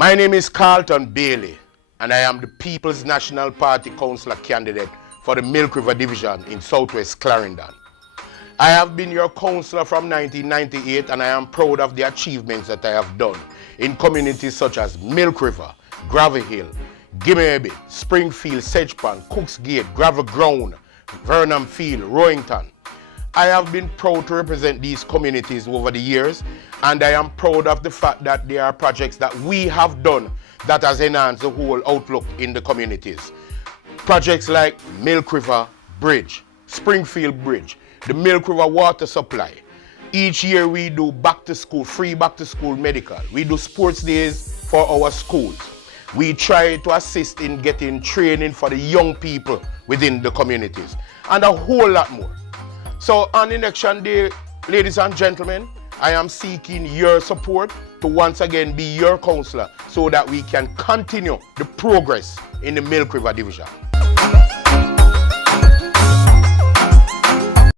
My name is Carlton Bailey, and I am the People's National Party Councillor candidate for the Milk River Division in Southwest Clarendon. I have been your councillor from 1998, and I am proud of the achievements that I have done in communities such as Milk River, Gravel Hill, Gimmebe, Springfield, Sedgepan, Cooks Gate, Gravel Ground, Vernon Field, Rowington. I have been proud to represent these communities over the years, and I am proud of the fact that there are projects that we have done that has enhanced the whole outlook in the communities. Projects like Milk River Bridge, Springfield Bridge, the Milk River water supply. Each year we do back to school, free back to school medical. We do sports days for our schools. We try to assist in getting training for the young people within the communities, and a whole lot more. So on election day, ladies and gentlemen, I am seeking your support to once again be your councillor so that we can continue the progress in the Milk River Division.